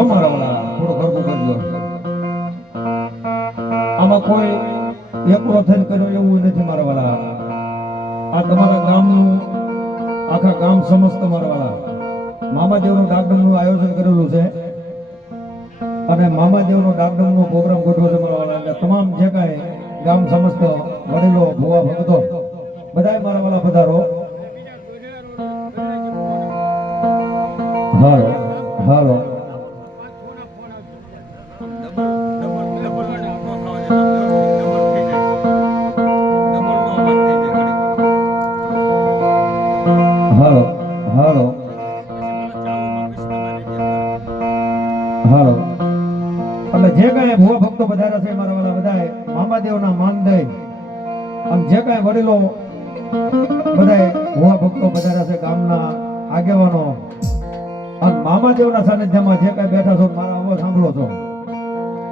છો મારા વાળા, થોડો ખર્ચો કરજો. આમાં કોઈ એકલો થઈને કર્યો એવું નથી મારા વાળા. આ તમારા ગામનું આખા ગામ સમસ્ત મારા વાળા મામાદેવનો ડાકડમનું આયોજન કરેલું છે અને મામાદેવનો ડાકડમનો પ્રોગ્રામ ગોઠવ્યો છે મારા વાળા. એટલે તમામ જે કાંઈ ગામ સમસ્ત વડીલો ભુવા ભક્તો બધાય મારા વાળા પધારો. હાલો હાલો હાલો હાલો હાલો. એટલે જે કાંઈ ભુવા ભક્તો પધાર્યા છે મારા વાળા બધાય મામાદેવના માન દઈ અને જે કાંઈ વડીલો બધાય ભુવા ભક્તો પધાર્યા છે ગામના આગેવાનો અને મામાદેવના સાનિધ્યમાં જે કાંઈ બેઠા છો મારા અવાજ સાંભળો છો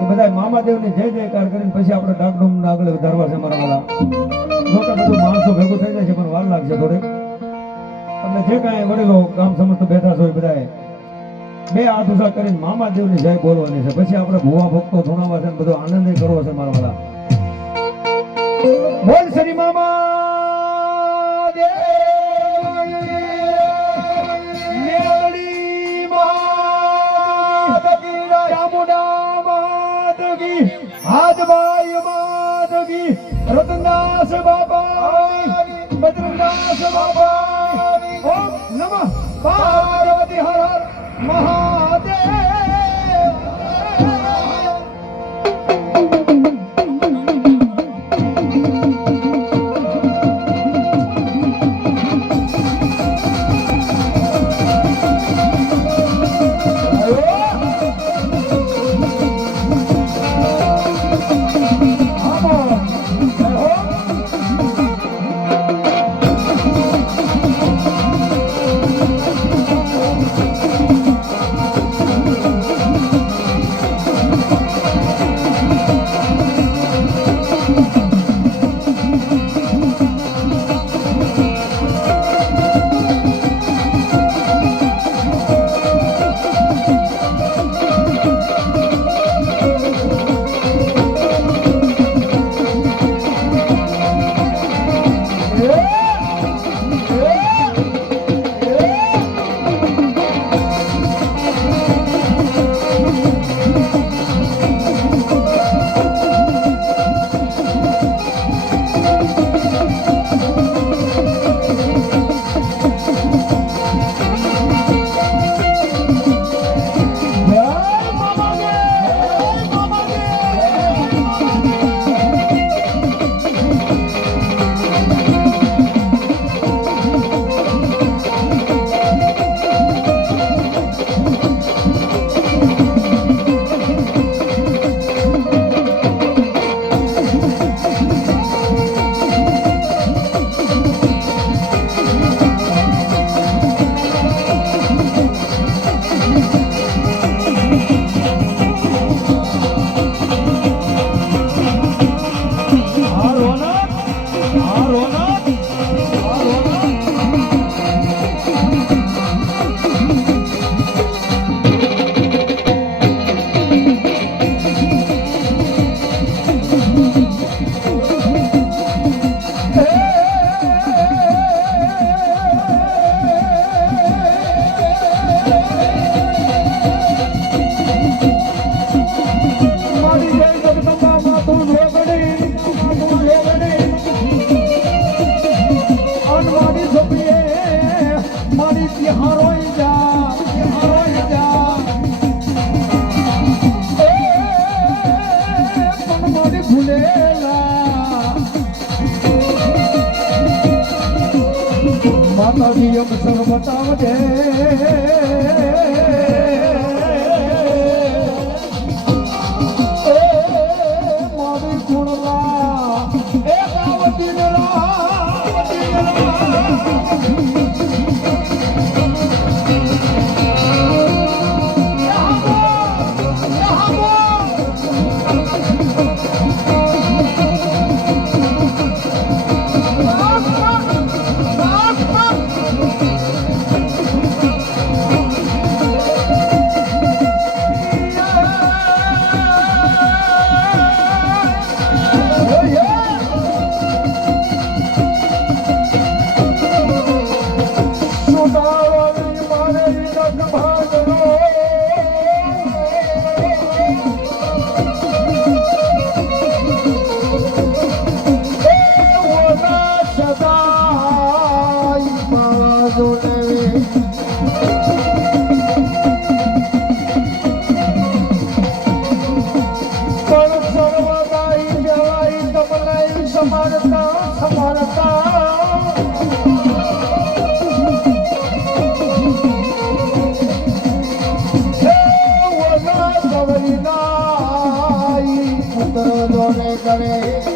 એ બધા મામાદેવની જય જયકાર કરીને પછી આપણે ડાકડુમના આગળ વધારવા છે મારા વાળા. જો કે બધું માણસો ભેગું થઈ જાય છે પણ વાર લાગશે થોડીક. એટલે જે કાંઈ વડીલો ગામ સમસ્ત બેઠા છો એ બધાએ બે હાથ ઉભા કરીને મામાદેવની જય બોલવાની છે. પછી આપણે ભુવા ભક્તો ધૂણાવા છે બધો આનંદ કરવો છે મારા વાળા. બોલ શ્રી મામા રતનદાસ બાબા બદ્રદાસ બાબા ઓમ નમઃ પાર્વતી હર હર મહાદેવ. માતાજી અવસર બતાવજે મારી કુણલા એ ગાવતી કરે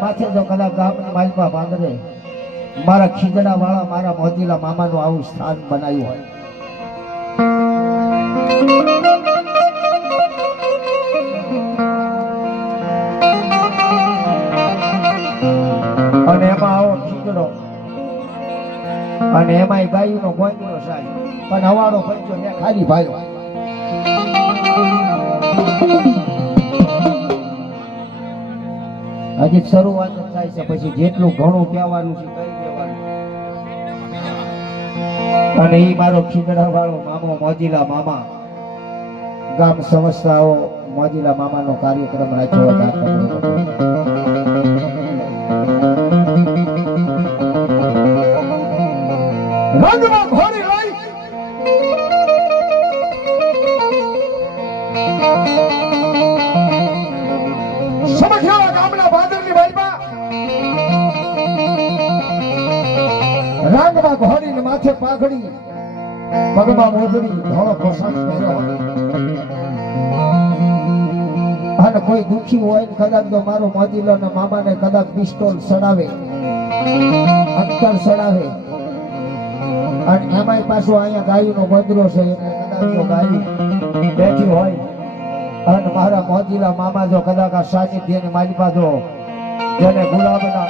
માથે જો કદાચ ગામની માલપા બાંધરે મારા ખીજડા વાળા મારા મોજીલા મામાનું આવું સ્થાન બનાવ્યું હોય અને એમાં આવો ખીજડો અને એમાં ગાયનો ગોંદરો સાહેબ પણ હવાડો પંચો ને ખાલી ભાયો હજી શરૂઆત થાય છે પછી જેટલું ઘણું કહેવાનું છે કઈ દેવાનું અને એ મારો ખીજડા વાળો મામો મોજીલા મામા ગામ સંસ્થાઓ મોજીલા મામાનો કાર્યક્રમ રાખ્યો હતો રંગમાં ઘોડી લઈ સમખ્યા ગામના બાદરની બાજમાં રાંગમાં ઘોડી ને માથે પાઘડી પગમાં મોજડી ધોળો પોશાક પહેર્યો અને કોઈ દુખી હોય ને કદાચ તો મારો મોજીલો ને મામાને કદાચ પિસ્તોલ સડાવે અંતર સડાવે અને એમાંય પાછું અહીંયા ગાયનો બંદરો છે એટલે કદાચ જો ગાય બેઠી હોય અને મારા મોજીલા મામા જો કદાચ આ સાનિધ્ય ને મારી પાછો જેને ગુલાબના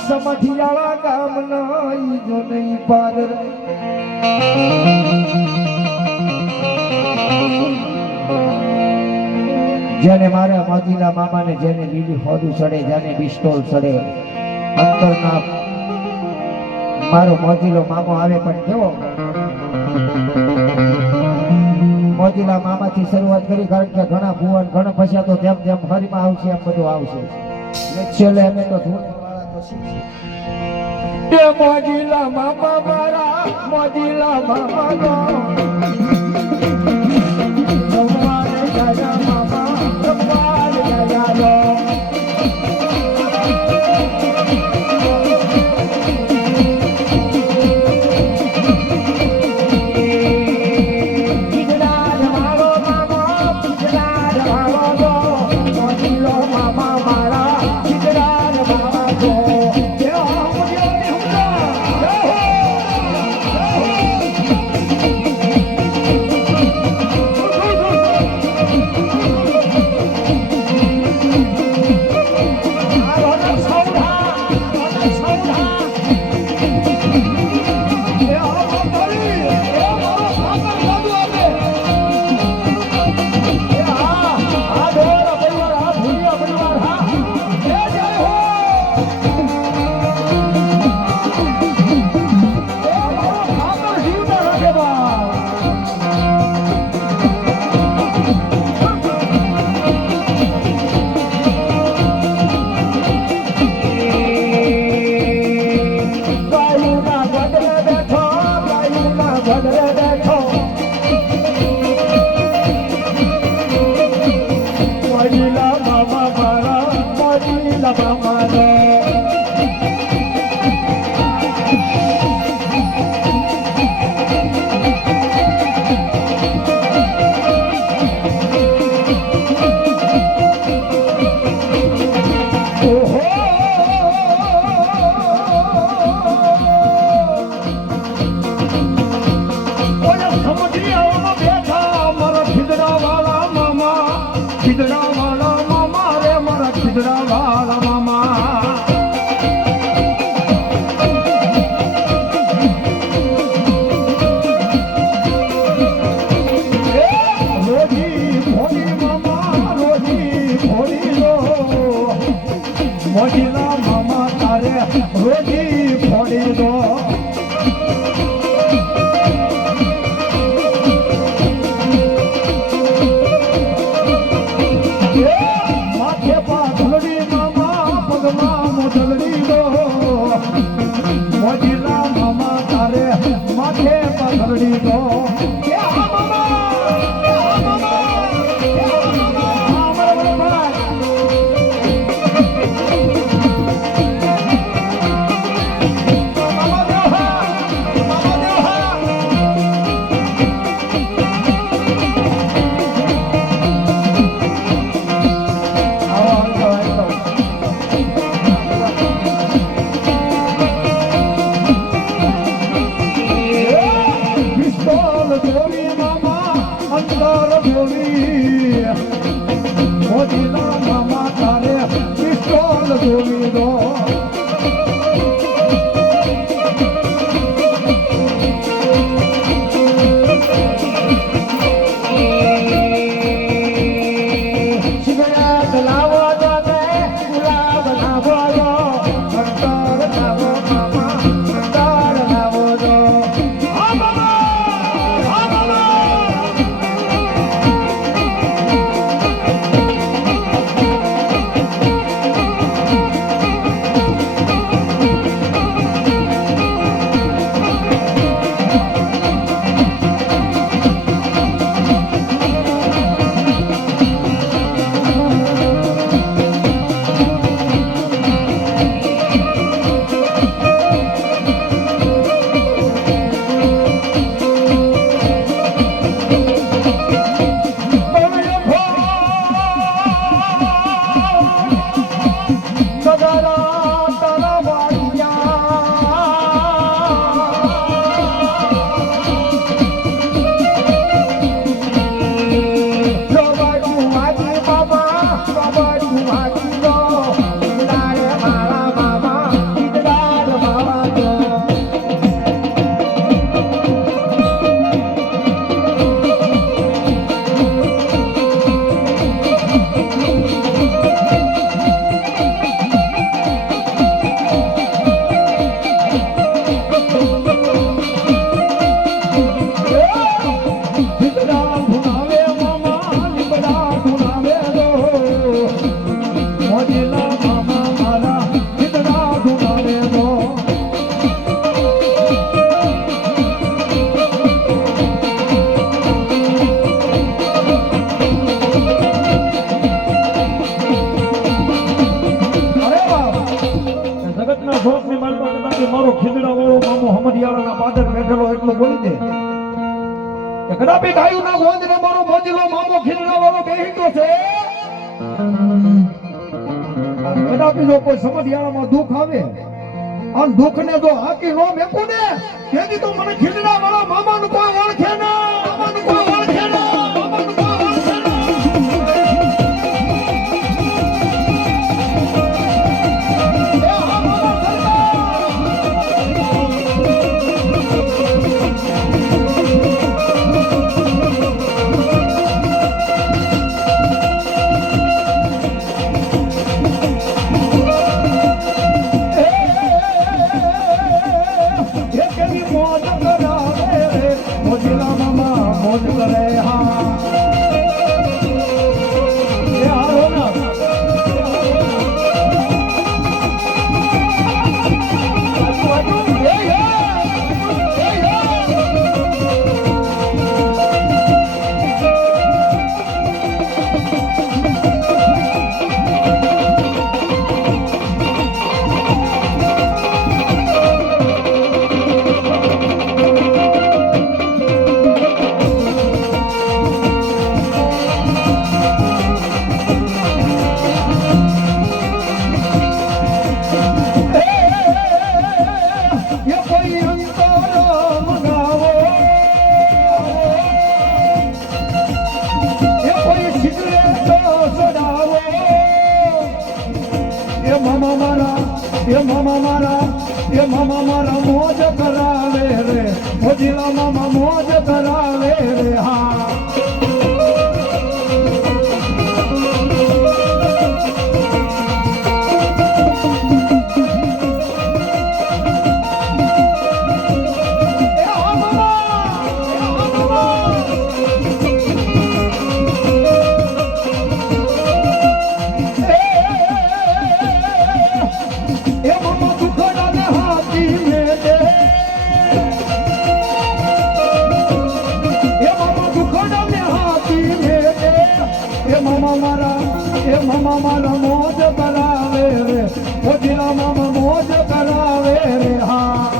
સમઠિયાળા ગામના ઈ જો નહીં પાર જેને મારા મોજીલા મામાને જેને લીલી હોદું ચડે જેને બિસ્ટોલ ચડે અંતરના મારો મોજીલો મામો આવે પણ કેવો મોજીલા મામાથી શરૂઆત કરી કારણ કે ઘણા ભુવન ઘણા પછ્યા તો જેમ જેમ હરીમાં આવશે એમ બધું આવશે છેલ્લે અમે તો ધૂળવાળા તો શીખી મોજીલા મામા મારા મોજીલા મામા તો મોજીલા મામા તારે રોજી ફોડી દો માથે પાઘડી મામા પગમાં મોઢલડી દો મોજીલા મામા તારે માથે પાઘડી દો મોજીલા મામા તારે પિસ્તોલ જોવી દો જગતના શોખની માલમાં કદાચ મારો ખીજડા વાળો મામો હમરિયાળાના પાદર બેઠેલો એટલું બોલી દે કે કદાપી ગાયું ના ગોંદને મારો મોજીલો મામો ખીજડા વાળો બેહીતો છે. અને કદાપી જો કોઈ સમધિયાળામાં દુઃખ આવે અને દુઃખને જો હાકી નો મેકું ને તેથી તો મને ખીજડા વાળા મામાનું કોઈ ઓળખે ના, મામાનું કોઈ ઓળખે ના, મામાનું કોઈ ઓળખે ના. મોજ કરે હા એ હારો ના મામા મારા મોજ કરાવે રે મોજીલા મામા મોજ કરાવે રે હા મામા મારા મોજ કરાવે રે મોજીલા મામા મોજ કરાવે રે હા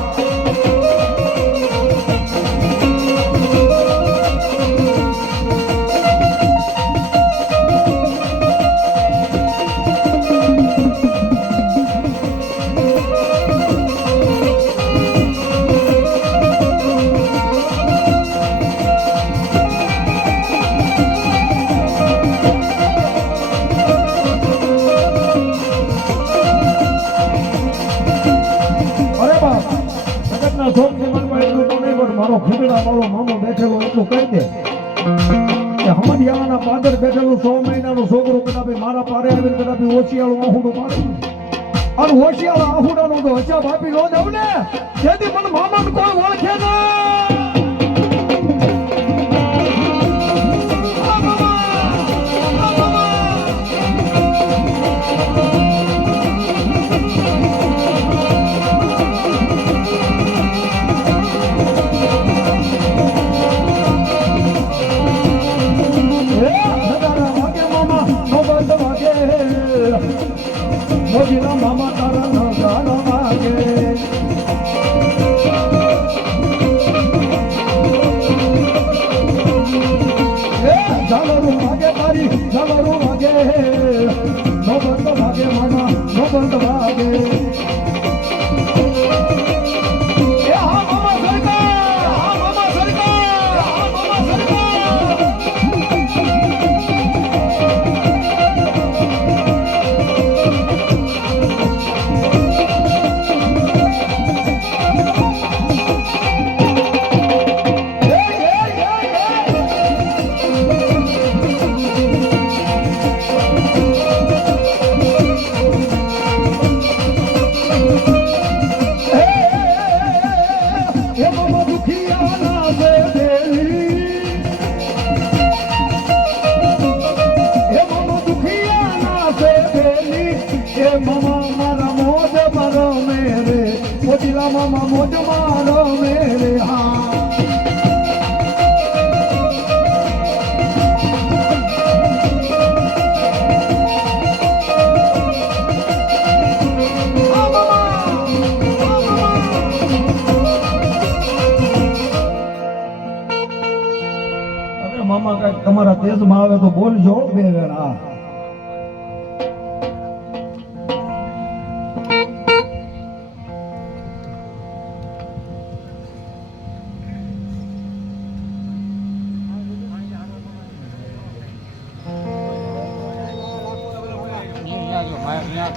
મારો ખીજડા વાળો મામો બેઠેલો એટલું કહી દે કે હમડિયાળાના પાદર બેઠેલું 100 મહિનાનું છોકરું કદાપી મારા પારે આવીને કદાપી ઓશિયાળું આહુડું પાડે અને ઓશિયાળા આહુડાનું તો હચા બાપી નો જાવ ને જેથી મને મામાનું કોઈ ઓળખે ના મોજીલા મામા તારા નગારા વાગે ઝાલરું વાગે તારી ઝાલરું વાગે નો બંધ વાગે મામા નો બંધ વાગે એ હા મામા સરકાર હા મામા સરકાર હા મામા સરકાર મામા મોજ મારો મેરે હા તમારા તેજમાં આવે તો બોલજો બે વેળા. અહીંયા જો માયા